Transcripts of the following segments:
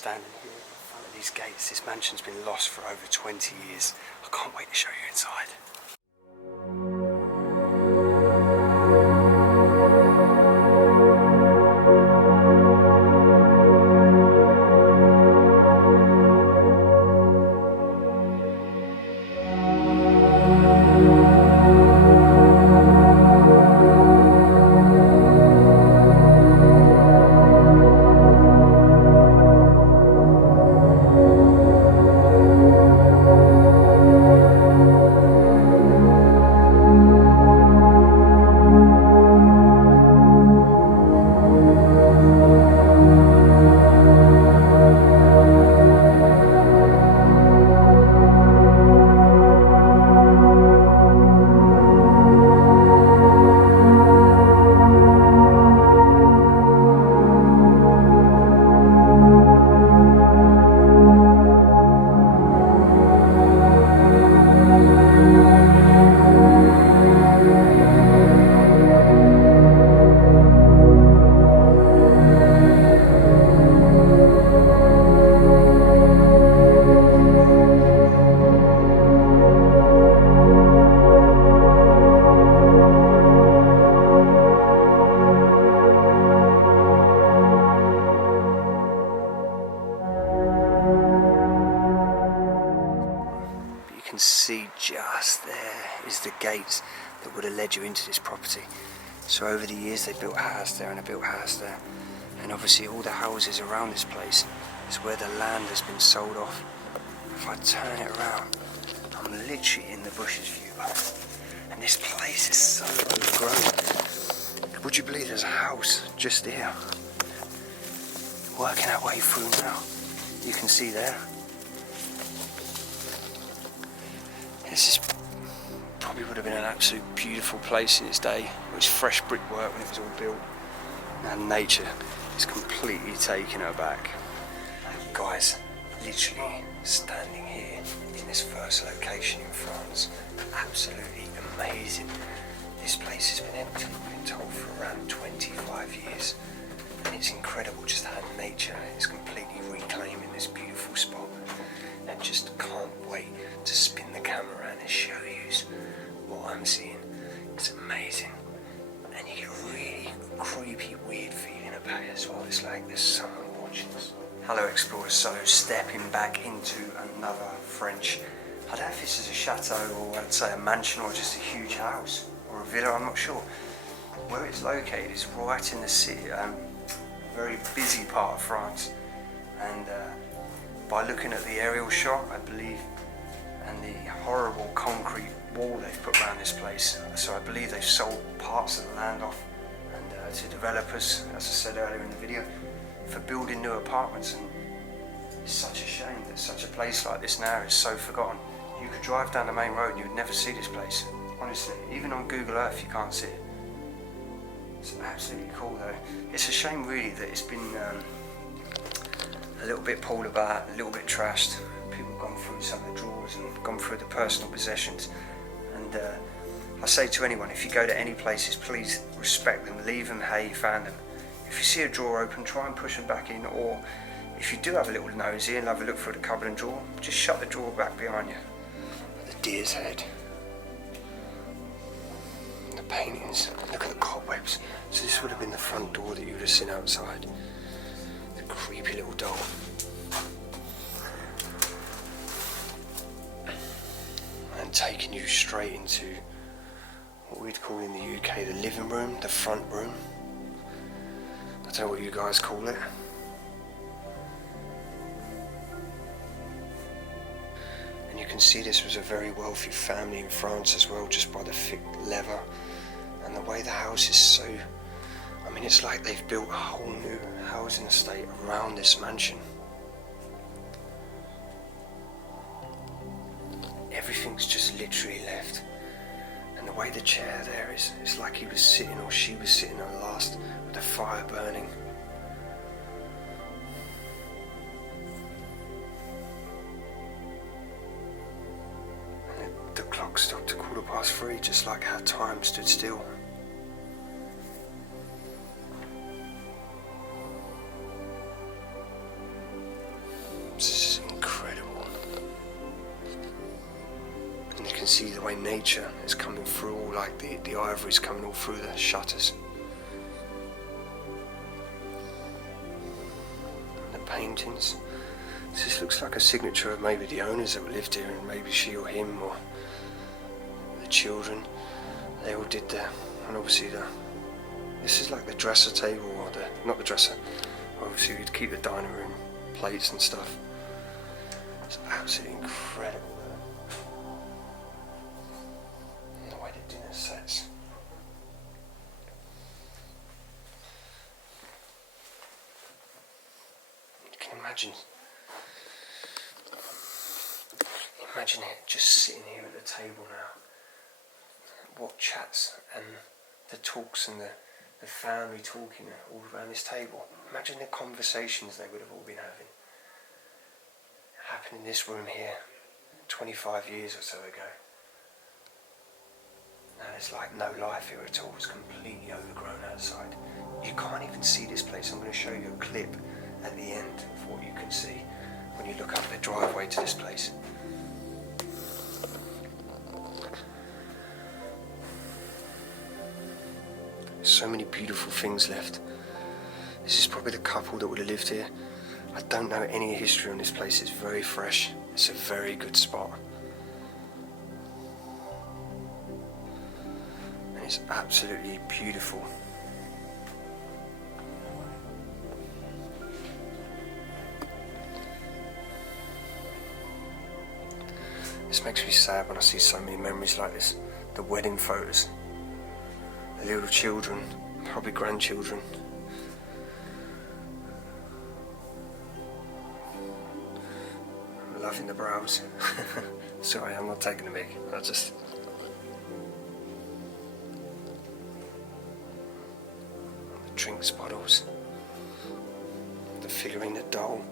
standing here in front of these gates. This mansion's been lost for over 20 years. I can't wait to show you inside. See, just there is the gates that would have led you into this property. So over the years they built a house there and a built a house there, and obviously all the houses around this place is where the land has been sold off. If I turn it around, I'm literally in the bushes view, and this place is so overgrown. Would you believe there's a house just here? Working our way through now, you can see there. This is probably would have been an absolute beautiful place in its day. It was fresh brickwork when it was all built. Now nature is completely taken her back. And guys, literally standing here in this first location in France, absolutely amazing. This place has been empty, we've been told, for around 25 years. And it's incredible just how nature is completely reclaiming this beautiful spot. And just can't wait to spin the camera around and show you what I'm seeing. It's amazing, and you get a really creepy, weird feeling about it as well. It's like there's someone watching us. Hello explorers, so stepping back into another French, I don't know if this is a chateau or I'd say a mansion or just a huge house or a villa, I'm not sure. Where it's located is right in the city, a very busy part of France, and by looking at the aerial shot, I believe, and the horrible concrete wall they've put around this place, so I believe they've sold parts of the land off and to developers, as I said earlier in the video, for building new apartments. And it's such a shame that such a place like this now is so forgotten. You could drive down the main road and you would never see this place, honestly. Even on Google Earth you can't see it. It's absolutely cool though. It's a shame really that it's been a little bit pulled about, a little bit trashed. People have gone through some of the drawers and gone through the personal possessions. And I say to anyone, if you go to any places, please respect them, leave them how you found them. If you see a drawer open, try and push them back in, or if you do have a little nosy and have a look through the cupboard and drawer, just shut the drawer back behind you. The deer's head, the paintings, look at the cobwebs. So this would have been the front door that you would have seen outside. The creepy little doll. And taking you straight into what we'd call in the UK the living room, the front room. I don't know what you guys call it. And you can see this was a very wealthy family in France as well, just by the thick leather and the way the house is so, I mean, it's like they've built a whole new housing estate around this mansion. Everything's just literally left. And the way the chair there is, it's like he was sitting or she was sitting at last with the fire burning. And the clock stopped at 3:15, just like how time stood still. see the way nature is coming through, all like the ivory's coming all through the shutters. And the paintings. This looks like a signature of maybe the owners that lived here, and maybe she or him or the children. They all did there. And obviously this is like the dresser table, or not the dresser. Obviously you'd keep the dining room plates and stuff. It's absolutely incredible. The way the dinner sets. You can imagine it just sitting here at the table now. What chats and the talks and the family talking all around this table. Imagine the conversations they would have all been having. Happened in this room here 25 years or so ago. Now there's like no life here at all. It's completely overgrown outside. You can't even see this place. I'm going to show you a clip at the end of what you can see when you look up the driveway to this place. So many beautiful things left. This is probably the couple that would have lived here. I don't know any history on this place. It's very fresh. It's a very good spot. And it's absolutely beautiful. This makes me sad when I see so many memories like this. The wedding photos. The little children, probably grandchildren. I'm loving the brows. Sorry, I'm not taking the mic. I just... The drinks bottles. The figurine, the doll.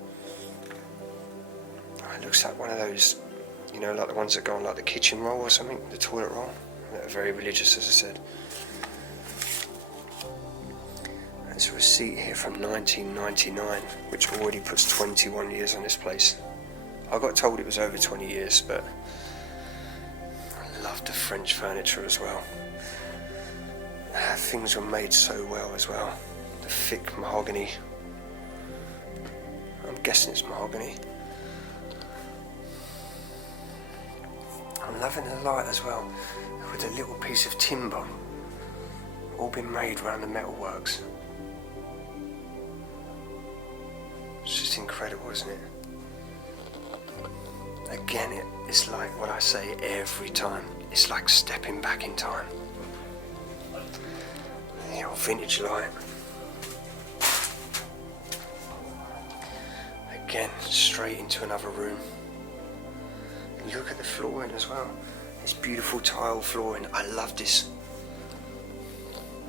Oh, it looks like one of those, you know, like the ones that go on like the kitchen roll or something, the toilet roll. They're very religious, as I said. There's a receipt here from 1999, which already puts 21 years on this place. I got told it was over 20 years, but I love the French furniture as well. Things were made so well as well. The thick mahogany. I'm guessing it's mahogany. I'm loving the light as well, with a little piece of timber, all been made around the metalworks. It's just incredible, isn't it? Again, it's like what I say every time. It's like stepping back in time. The old vintage light. Again, straight into another room. Look at the flooring as well. This beautiful tile flooring. I love this.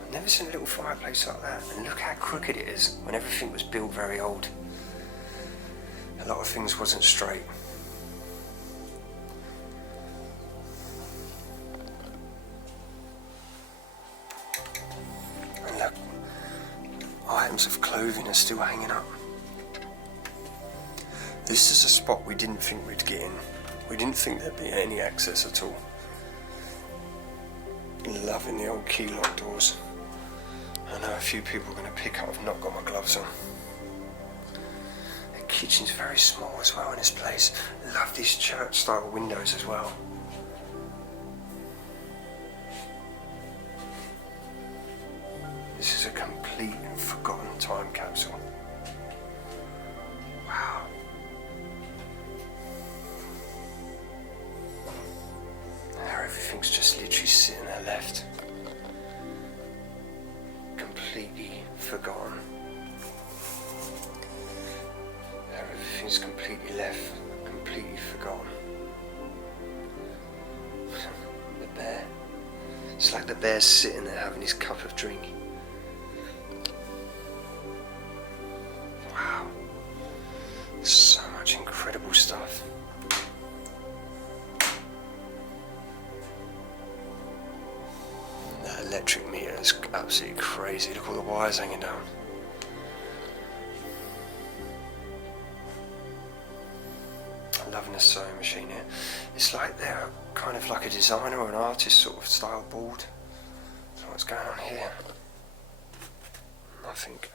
I've never seen a little fireplace like that. And look how crooked it is when everything was built very old. A lot of things wasn't straight. And look, items of clothing are still hanging up. This is a spot we didn't think we'd get in. We didn't think there'd be any access at all. Loving the old key lock doors. I know a few people are going to pick up. I've not got my gloves on. The kitchen's very small as well in this place. Love these church style windows as well. This is a complete and forgotten time capsule. Wow. Now everything's just literally sitting there left. Completely forgotten. Everything's completely left, completely forgotten. The bear. It's like the bear's sitting there having his cup of drink. Wow. So much incredible stuff. That electric meter is absolutely crazy. Look at all the wires hanging down. Loving the sewing machine here. It's like they're kind of like a designer or an artist sort of style board. So what's going on here? I think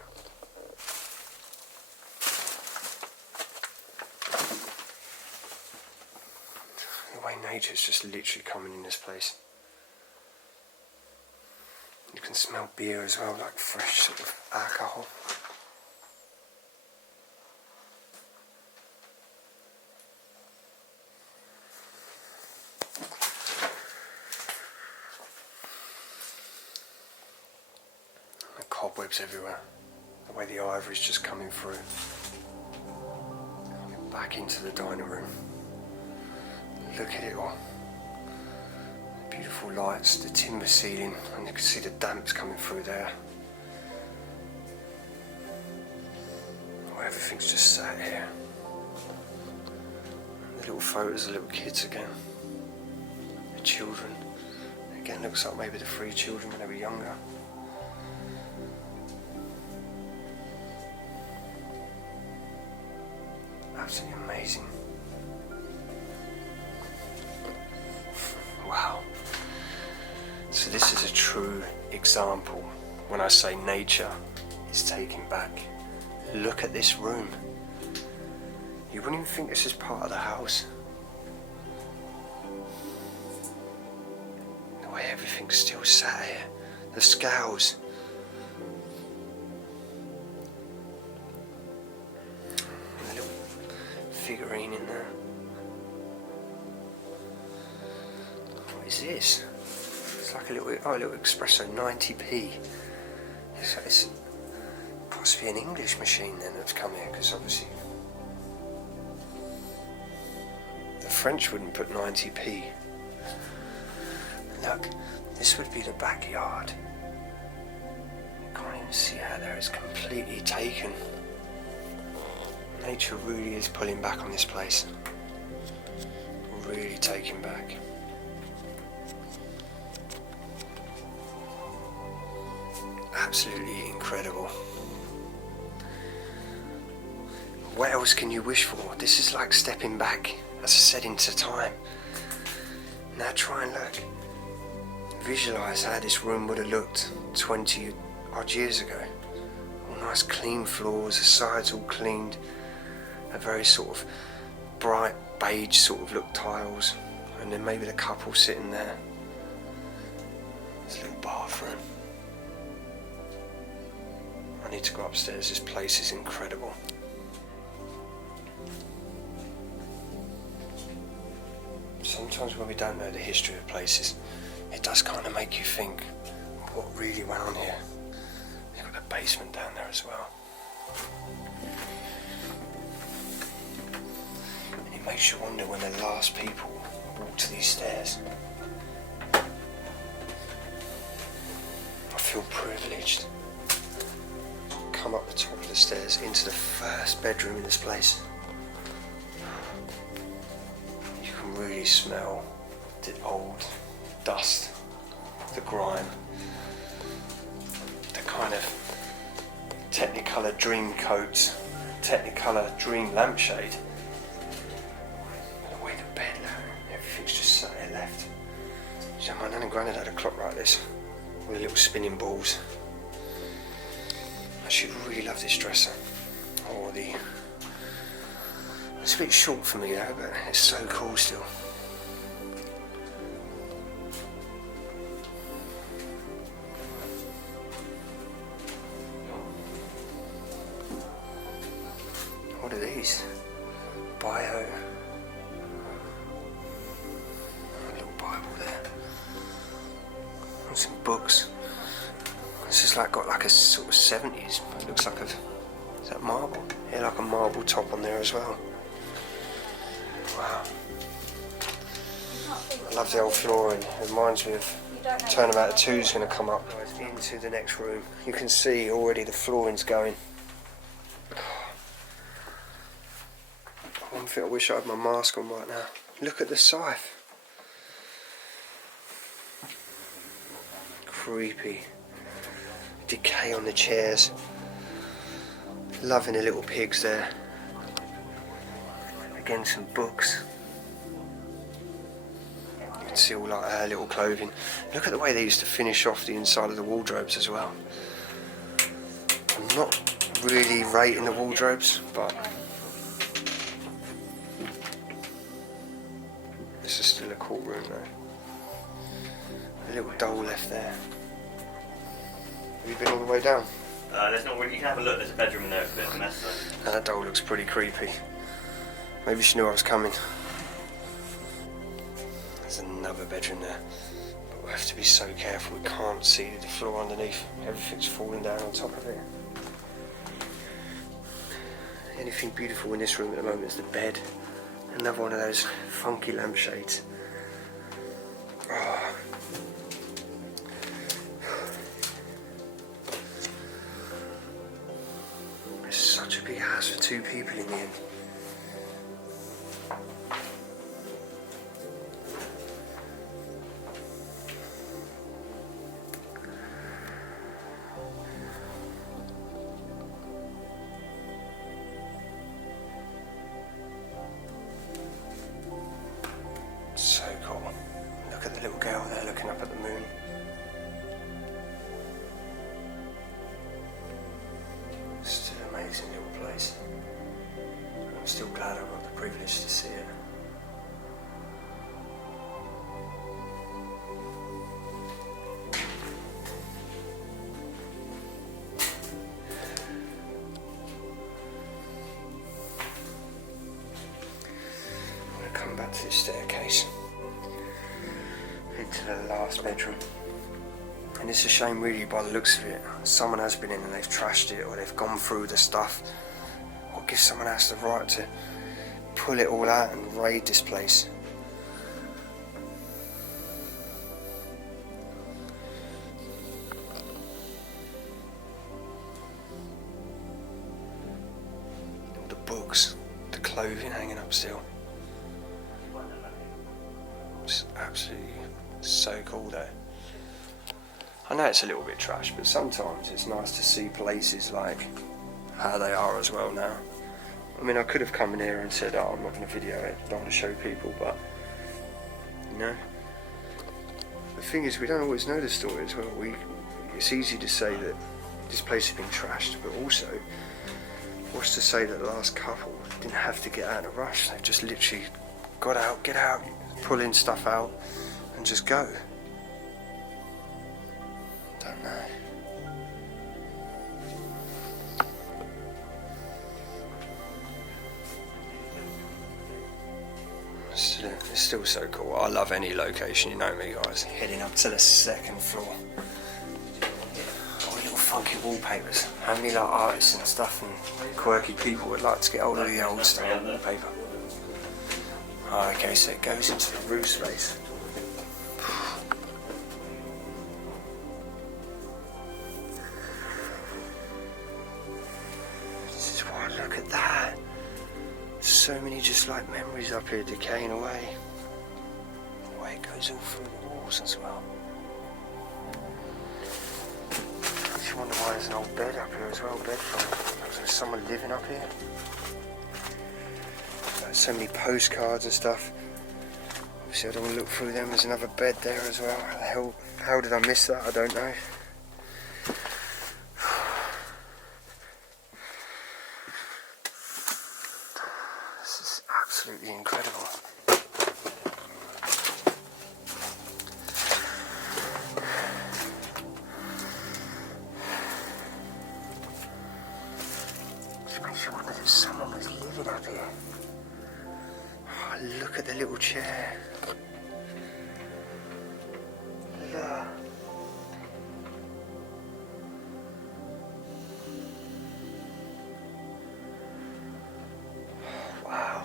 the way nature's just literally coming in this place. You can smell beer as well, like fresh sort of alcohol. The cobwebs everywhere. The way the ivory's just coming through. Coming back into the dining room. Look at it all. Beautiful lights, the timber ceiling, and you can see the damps coming through there. Oh, everything's just sat here. And the little photos of little kids again. The children. Again, looks like maybe the 3 children when they were younger. Absolutely amazing. Wow. So this is a true example when I say nature is taking back. Look at this room. You wouldn't even think this is part of the house. The way everything's still sat here. The scales. And the little figurine in there. What is this? It's like a little espresso, 90p. It's possibly an English machine then that's come here, because obviously the French wouldn't put 90p. Look, this would be the backyard. You can't even see out there, it's completely taken. Nature really is pulling back on this place. Really taking back. Absolutely incredible. What else can you wish for? This is like stepping back, as I said, into time. Now try and look. Visualise how this room would have looked 20 odd years ago. All nice clean floors, the sides all cleaned. A very sort of bright beige sort of look tiles. And then maybe the couple sitting there. There's a little bathroom. I need to go upstairs, this place is incredible. Sometimes when we don't know the history of places, it does kind of make you think what really went on here. You've got the basement down there as well. And it makes you wonder when the last people walked these stairs. I feel privileged. Come up the top of the stairs into the first bedroom in this place. You can really smell the old dust, the grime, the kind of Technicolor dream coat, Technicolor dream lampshade. The way the bed, everything's just sat there left. So my nan and granddad had a clock like this, with little spinning balls. I should really love this dresser. Or it's a bit short for me though, but it's so cool still. What are these? Bio. A little Bible there. And some books. This is like got like a sort of 70s. It looks like is that marble? Yeah, like a marble top on there as well. Wow. I love the old flooring. It reminds me of Turnabout 2 is going to come up. Into the next room. You can see already the flooring's going. One thing I wish I had my mask on right now. Look at the scythe. Creepy. Decay on the chairs. Loving the little pigs there. Again, some books. can see all like her little clothing. Look at the way they used to finish off the inside of the wardrobes as well. I'm not really rating the wardrobes, but this is still a cool room though. A little doll left there. Have you been all the way down? There's not really, you can have a look, there's a bedroom in there, it's a bit of a mess though. That doll looks pretty creepy. Maybe she knew I was coming. There's another bedroom there. But we have to be so careful, we can't see the floor underneath. Everything's falling down on top of it. Anything beautiful in this room at the moment is the bed. Another one of those funky lampshades. Oh. It's such a big house for 2 people in the end. So cool. Look at the little girl there looking up at the moon. Still an amazing little place. I'm still glad I got the privilege to see it. Come back to this staircase into the last bedroom, and it's a shame really by the looks of it. Someone has been in and they've trashed it, or they've gone through the stuff. What gives someone else the right to pull it all out and raid this place? All the books, the clothing hanging up still. It's absolutely so cool though. I know it's a little bit trash, but sometimes it's nice to see places like how they are as well now. I mean, I could have come in here and said, oh, I'm not going to video it, I don't want to show people, but you know, the thing is we don't always know the story as well. It's easy to say that this place has been trashed, but also what's to say that the last couple didn't have to get out in a rush. They've just literally got out, get out, pulling stuff out and just go. Don't know. It's still so cool. I love any location, you know me guys. Heading up to the 2nd floor. Oh, little funky wallpapers. How many like artists and stuff and quirky people would like to get hold of the old style wallpaper? Oh, okay, so it goes into the roof space. This is why, look at that. So many just like memories up here decaying away. The way it goes all through the walls as well. I just wonder why there's an old bed up here as well, bed frame. Is there someone living up here? So many postcards and stuff. Obviously I don't want to look through them. There's another bed there as well. How did I miss that? I don't know. This is absolutely incredible. Just makes you wonder if someone was living up here. Look at the little chair. Look. Wow.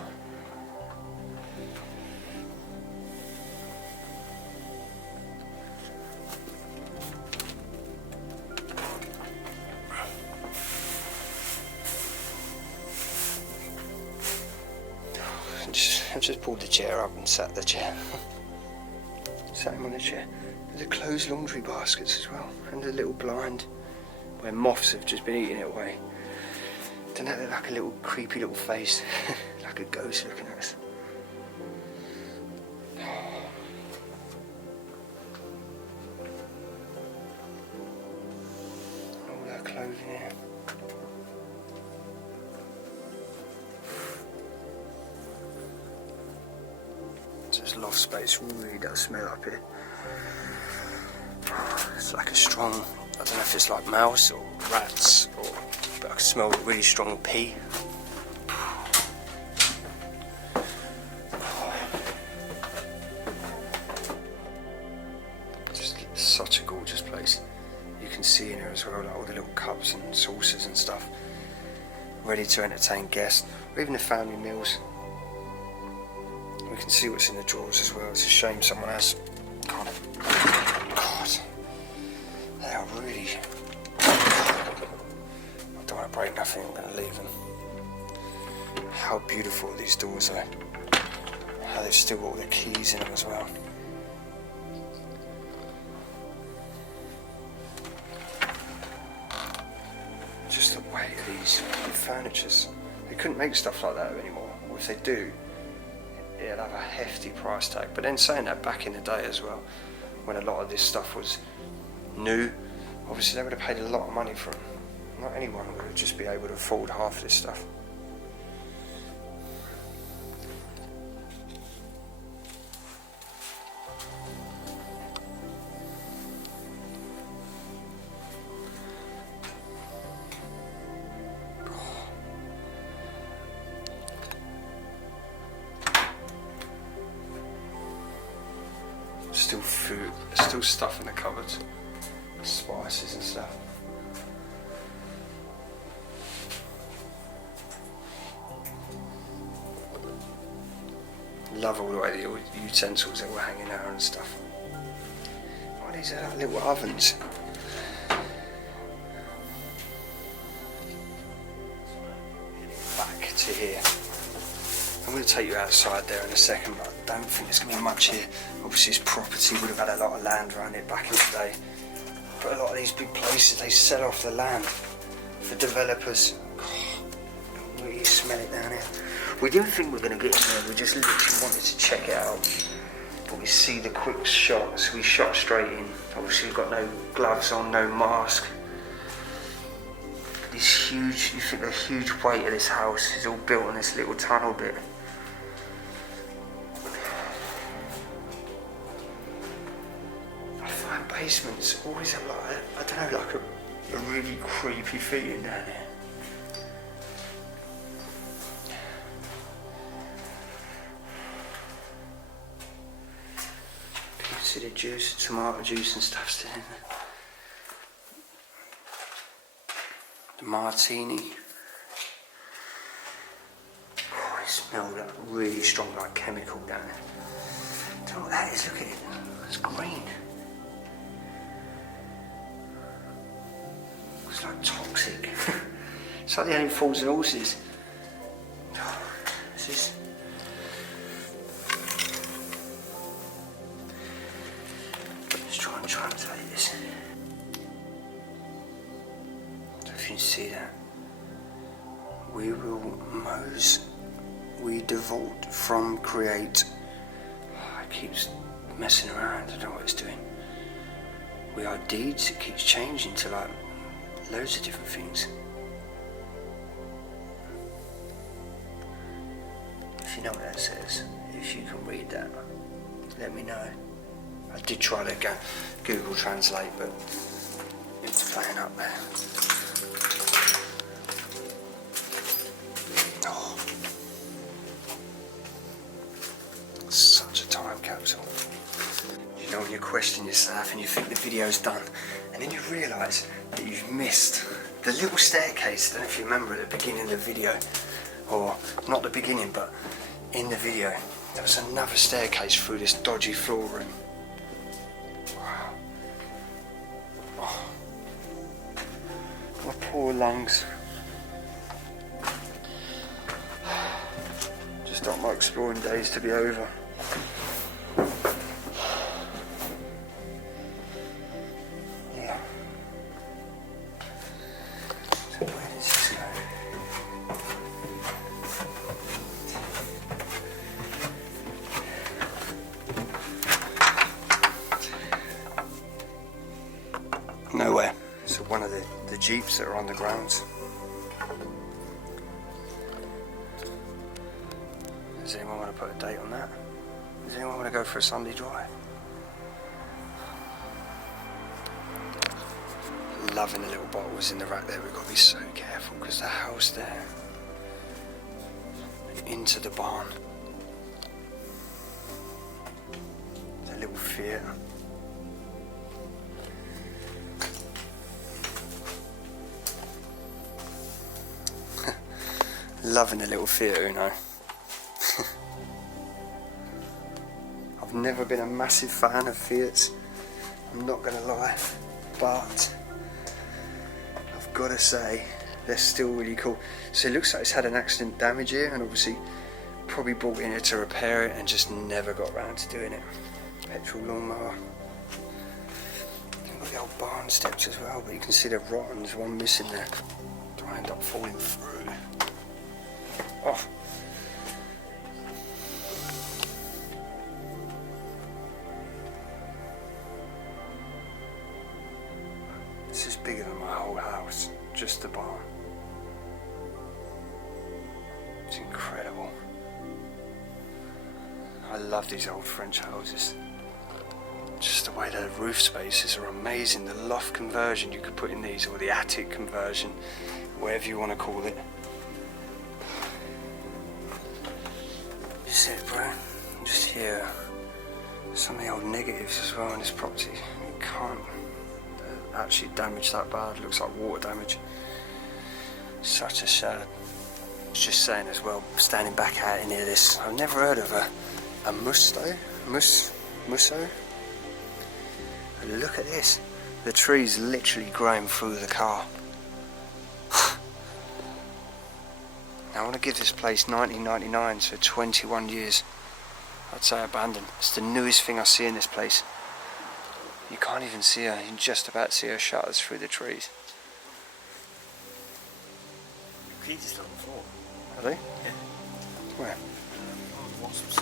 I just pulled the chair up and sat the chair. Sat him on the chair. There's a closed laundry baskets as well, and a little blind where moths have just been eating it away. Doesn't that look like a little creepy little face? Like a ghost looking at us. There's loft space, really does smell up here. It's like a strong, I don't know if it's like mouse or rats, but I can smell really strong pee. Just such a gorgeous place. You can see in here as well, like all the little cups and saucers and stuff, ready to entertain guests, or even the family meals. We can see what's in the drawers as well. It's a shame someone has. God, they are really. I don't want to break nothing. I'm going to leave them. How beautiful these doors are. How they've still got all the keys in them as well. Just the weight of these furnitures. They couldn't make stuff like that anymore. Or if they do, it'll have a hefty price tag. But then saying that, back in the day as well, when a lot of this stuff was new, obviously they would have paid a lot of money for them. Not anyone would just be able to afford half of this stuff. Still food, still stuff in the cupboards, spices and stuff. Love all the way the utensils that were hanging there and stuff. What is that? Little ovens. Back to here. I'm going to take you outside there in a second, but I don't think there's going to be much here. Obviously this property would have had a lot of land around it back in the day. But a lot of these big places, they sell off the land for developers. I can really smell it down here. We didn't think we were going to get in there, we just literally wanted to check it out. But we see the quick shot, so we shot straight in. Obviously we've got no gloves on, no mask. This huge, you think the huge weight of this house is all built on this little tunnel bit. Basements always have like, I don't know, like a really creepy feeling down here. You can see the juice, tomato juice and stuff still in there. The martini. Oh, it smells like really strong, like chemical down there. Don't know what that is, look at it. It's green. It's like toxic. It's like the only Fools and Horses. This is. Let's try and translate this. I don't know if you can see that. We will mose. We devote from create. Oh, it keeps messing around. I don't know what it's doing. We are deeds. It keeps changing to like loads of different things. If you know what that says, if you can read that, let me know. I did try to go Google Translate, but it's playing up there. Oh, such a time capsule. You know when you question yourself and you think the video's done, and then you realise that you've missed the little staircase. I don't know if you remember at the beginning of the video, or not the beginning, but in the video, there was another staircase through this dodgy floor room. Wow. Oh. My poor lungs. Just want my exploring days to be over. Nowhere. So one of the Jeeps that are on the grounds. Does anyone want to put a date on that? Does anyone want to go for a Sunday drive? Loving the little bottles in the rack there. We've got to be so careful because the house there and into the barn. The little theatre. Loving the little theatre, you know. I've never been a massive fan of Fiats, I'm not going to lie, but I've got to say they're still really cool. So it looks like it's had an accident damage here, and obviously probably brought in here to repair it and just never got around to doing it. Petrol lawnmower. Got the old barn steps as well, but you can see they're rotten. There's one missing there. Don't want to end up falling through. Oh. This is bigger than my whole house, just the barn. It's incredible. I love these old French houses. Just the way the roof spaces are amazing. The loft conversion you could put in these, or the attic conversion, whatever you want to call it. This is it, bro. Just here. Some of the old negatives as well in this property. You can't actually damage that bad. It looks like water damage. Such a shame. I was just saying as well, standing back out in here, this, I've never heard of a musto? Musso? Look at this. The tree's literally growing through the car. Now I want to give this place 1999, so 21 years. I'd say abandoned. It's the newest thing I see in this place. You can't even see her. You can just about see her shutters through the trees. The keys are still on the floor. Are they? Yeah. Where? Oh, wasps.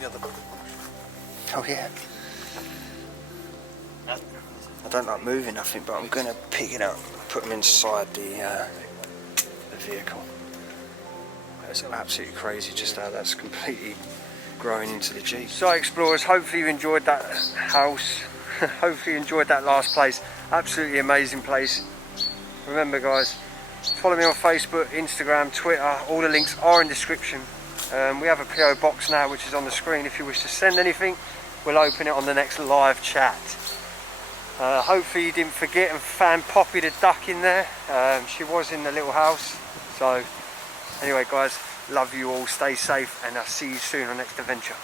The other book. Oh yeah. I don't like moving nothing, but I'm going to pick it up, put them inside the vehicle. That's absolutely crazy just how that's completely growing into the Jeep. So explorers, hopefully you enjoyed that house. Hopefully you enjoyed that last place. Absolutely amazing place. Remember guys, follow me on Facebook, Instagram, Twitter. All the links are in the description. We have a PO box now which is on the screen. If you wish to send anything, we'll open it on the next live chat. Hopefully you didn't forget and found Poppy the duck in there. She was in the little house. So anyway guys, love you all, stay safe, and I'll see you soon on next adventure.